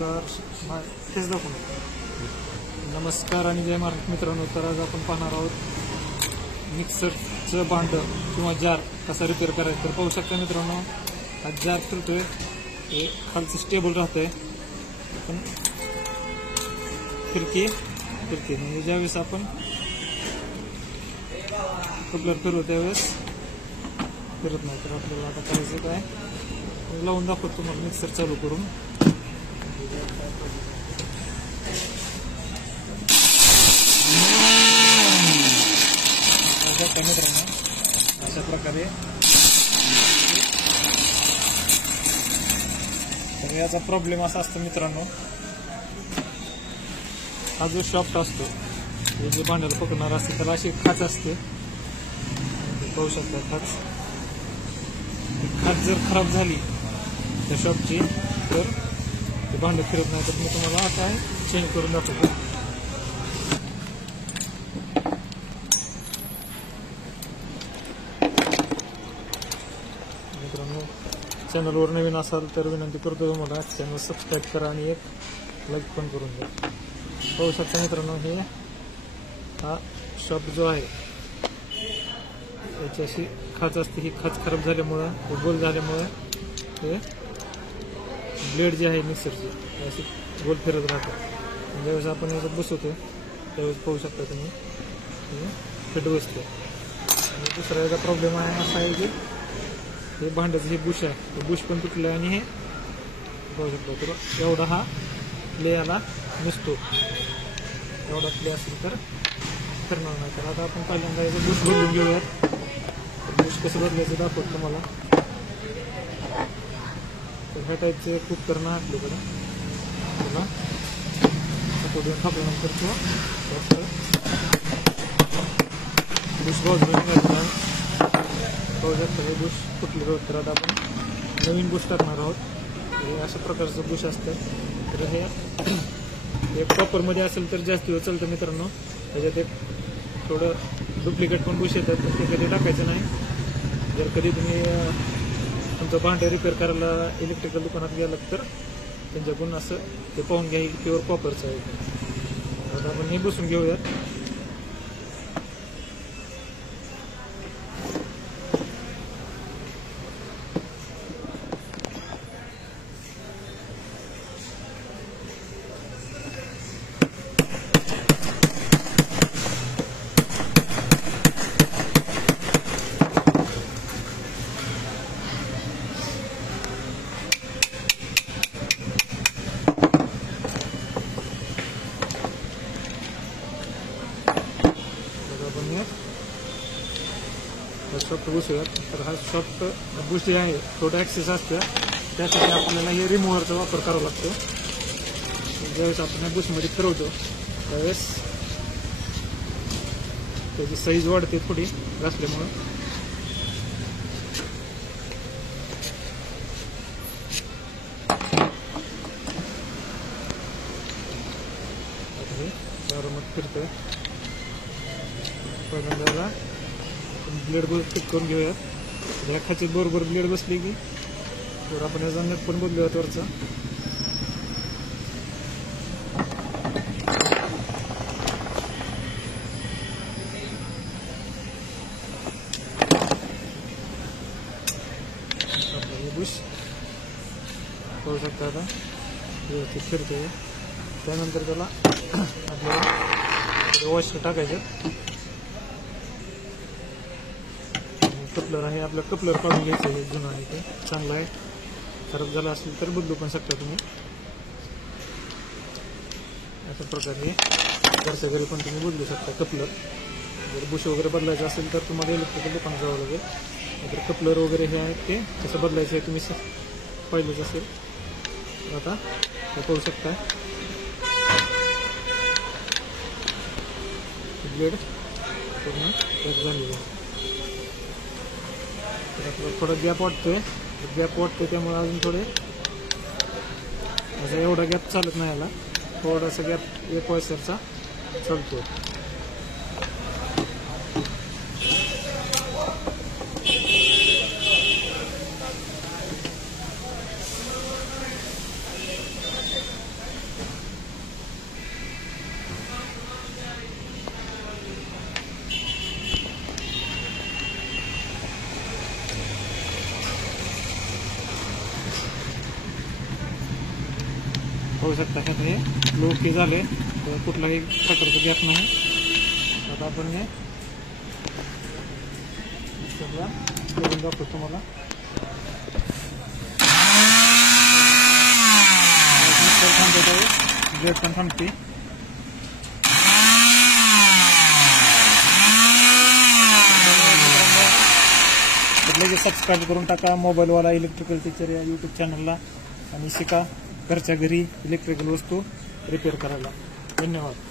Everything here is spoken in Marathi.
नमस्कार. तेच दाखवून नमस्कार आणि जय महाराष्ट्र मित्रांनो. तर आज आपण पाहणार आहोत मिक्सरचं भांड किंवा जार कसा रिपेअर करायचं. तर पाहू शकता मित्रांनो, हा जार फिरतोय, हे खालचं स्टेबल राहतंय पण फिरते म्हणजे ज्यावेळेस आपण कपलर फिरवतो त्यावेळेस फिरत नाही. तर आपल्याला आता करायचं काय, लावून दाखवतो तुम्हाला मिक्सर चालू करून. मित्रांनो अशा प्रकारे तर याचा प्रॉब्लेम असा असतो मित्रांनो, हा जो शॉफ्ट असतो हे जे भांड्याला पकडणार असते तर अशी खाच असते. पाहू शकता खाच जर खराब झाली त्या शॉपची तर ते भांडं फिरत नाही. तर मी तुम्हाला आता चेंज करून दाखवतो. मित्रांनो, चॅनलवर नवीन असाल तर विनंती करतो तुम्हाला चॅनल सबस्क्राईब करा आणि एक लाईक पण करून द्या. पाहू शकता मित्रांनो, हे हा शॉप जो आहे याची अशी खाच असते. ही खाच खराब झाल्यामुळं, गोल झाल्यामुळं हे ब्लेड जे आहे मिक्सरची अशी गोल फिरत राहतात. ज्यावेळेस आपण याच्यात बसवतो त्यावेळेस पाहू शकता तुम्ही फिट बसते. आणि दुसरा याचा प्रॉब्लेम आहे असा आहे की हे भांड्याचं हे बुश आहे, हे बुश पण तुटलं आहे. आणि हे पाहू शकतो तर एवढा हा प्ले याला नसतो. एवढा प्ले असेल तर फिरणार नाही. तर आता आपण पहिल्यांदा याचं बुश बदलून घेऊयात. बुश कसं बदलायचं दाखवतो तुम्हाला. तर ह्या टाईपचे खूप करणं आपल्याकडे पुन्हा सपोर्ट टाकल्यानंतर किंवा बुश बाजूला घ्यायचा. पाहू शकता हे बुश फुटले होत. तर आता आपण नवीन बुश टाकणार आहोत. हे अशा प्रकारचं बुश असतं. तर हे प्रॉपरमध्ये असेल तर जास्त वेळ चालतं मित्रांनो. त्याच्यात एक थोडं डुप्लिकेट पण बुश येतात पण ते कधी टाकायचं नाही. जर कधी तुम्ही तुमचं भांडं रिपेअर करायला इलेक्ट्रिकल दुकानात गेलात तर त्यांच्याकडून असं ते पाहून घ्या की प्युअर कॉपरचं आहे. आता आपण हे बसून घेऊयात. सॉफ्ट बुश आहे. तर हा सॉफ्ट बुश जे आहे थोडं ॲक्सेस असतं, त्यासाठी आपल्याला हे रिमूव्हरचा वापर करावा लागतो. ज्यावेळेस आपण या बुशमध्ये फिरवतो त्यावेळेस त्याची साईज वाढते थोडी घासल्यामुळं. मग फिरतोय पहिल्यांदा ब्लेड फिट करून घेऊयात. ह्या खाचीत बरोबर ब्लेड बसली की तर आपण याचा नेट पण बदलूयात वरचा. आपलं हे बुश पाहू शकता आता व्यवस्थित फिरतोय. त्यानंतर त्याला आपल्याला वॉश टाकायचं. कपलर आहे, आपलं कपलर काढून घ्यायचं आहे. जुनं आहे ते चांगलं आहे. खराब झालं असेल तर बदलू पण शकता तुम्ही. अशा प्रकारे घरच्या घरी पण तुम्ही बदलू शकता कपलर. जर बुश वगैरे बदलायचं असेल तर तुम्हाला इलेक्ट्रिकल दुकानात जावं लागेल. नाहीतर कपलर वगैरे हे आहेत ते कसं बदलायचं आहे तुम्ही पाहिलंच असेल. आता हे पाहू शकता ब्लेड पूर्ण पॅक झालेलं आहे. थोडा गॅप वाटतोय त्यामुळे अजून थोडे असं एवढा गॅप चालत नाही. याला थोडासा गॅप 1 वर्षाचा चालतो. होऊ शकता आता हे लोके झाले, तर कुठलाही प्रकारचा गॅप नाही. आता आपण हे मिक्सरला करून दाखवतो तुम्हाला. मिक्सर थांबतो त्यावेळेस ब्लेड पण थांबते. लगेच सबस्क्राईब करून टाका मोबाईलवाला इलेक्ट्रिकल टीचर या यूट्यूब चॅनलला आणि शिका घरच्या घरी इलेक्ट्रिकल वस्तू रिपेअर करायला. धन्यवाद.